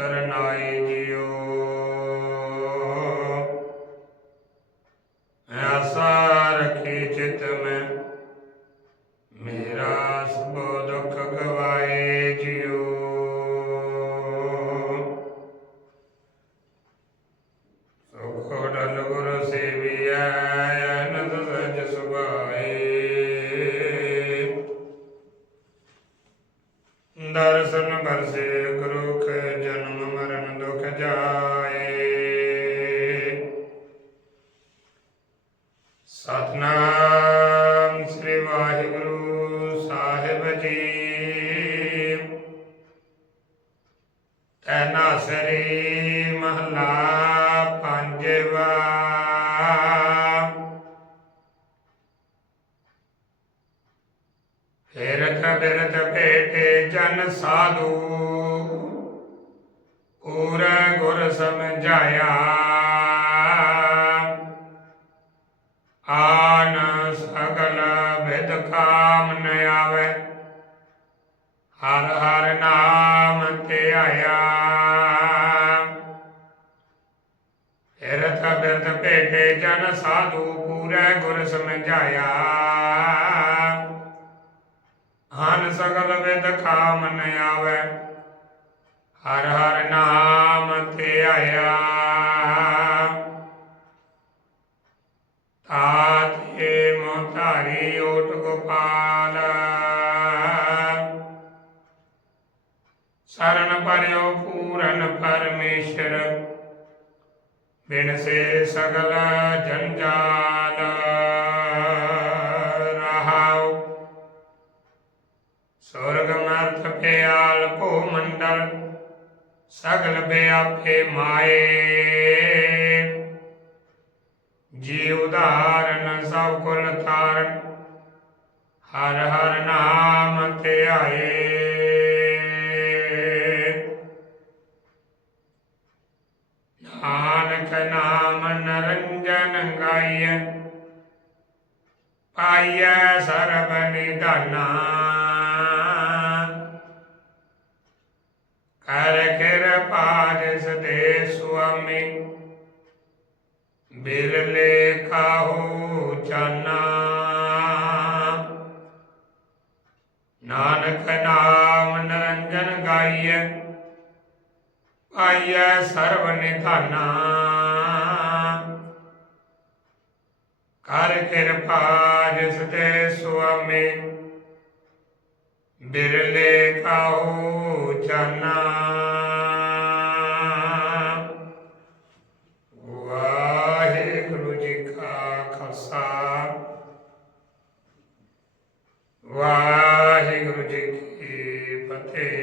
ਸਰਨਾਈ ਜਿਉ ਐਸਾ ਰਖੀ ਚਿਤ ਮੈਂ, ਮੇਰਾ ਸਭੋ ਦੁੱਖ ਗਵਾਏ ਜਿਉ। ਸੁਖੋ ਡਲ ਗੁਰ ਸੇਵੀਐ, ਅਨੰਦ ਸਜ ਸੁਭਾਏ। ਦਰਸ਼ਨ ਬਰਸੇ ਸਤਨਾਮ ਸ੍ਰੀ ਵਾਹਿਗੁਰੂ ਸਾਹਿਬ ਜੀ। ਤੈਨਾ ਸਰੀ ਮਹਲਾ ਪੰਜਵਾ। ਫਿਰਤ ਬਿਰਤ ਭੇਟੇ ਜਨ ਸਾਧੂ। ਪੂਰ ਗੁਰ ਸਮਝਾਇਆ। ਵਿਦ ਨ ਆਵੇ। ਹਰ ਹਰ ਨਾਮ ਆਇਆ। ਫਿਰਤ ਬਿਰਤ ਭੇਟੇ ਜਨ ਸਾਧੂ ਪੂਰੇ ਗੁਰ ਸਮਝਾਇਆ। ਹਨ ਸਗਲ ਵਿਦ ਕਾਮ ਨ ਆਵੇ। ਹਰ ਹਰ ਨਾਮ ਤੇ ਧਿਆਇਆ ਤਾਤੇ ਮੋਤਾਰੀ ਪਰਿਓ ਪੂਰਨ ਪਰਮੇਸ਼ਰ ਬਿਨ ਸੇ ਸਗਲ ਜੰਜਾਲ ਰਹਾਉ। ਸੁਰਗ ਮਰਤ ਪਿਆਲ ਭੂ ਮੰਡਲ, ਸਗਲ ਬਿਆਪੇ ਮਾਏ। ਜੀ ਉਦਾਹਰਨ ਸਭ ਕੁਲ ਤਾਰਨ, ਹਰ ਹਰ ਨਾਮ ਧਿਆਏ। ਨਰੰਜਨ ਗਾਇ ਪਾਈਐ ਸਰਬ ਨਿਧਾਨਾ ਕਰ ਕਿਰਪਾ ਜਿਸ ਦੇ ਸੁਆਮੀ, ਬਿਰਲੇ ਕਾਹੂ ਚਾਨਾ। ਨਾਨਕ ਨਾਮ ਨਰੰਜਨ ਗਾਈਐ, ਪਾਈਐ ਸਰਬ ਨਿਧਾਨਾ ਹਰ ਕਿਰਪਾ ਜਿਸ ਤੇ ਸੁਆਮੀ ਬਿਰਲੇ ਕਾਹੂ ਜਾਨਾ ਵਾਹਿਗੁਰੂ ਜੀ ਕਾ ਖਾਲਸਾ। ਵਾਹਿਗੁਰੂ ਜੀ ਕੀ ਫਤਿਹ।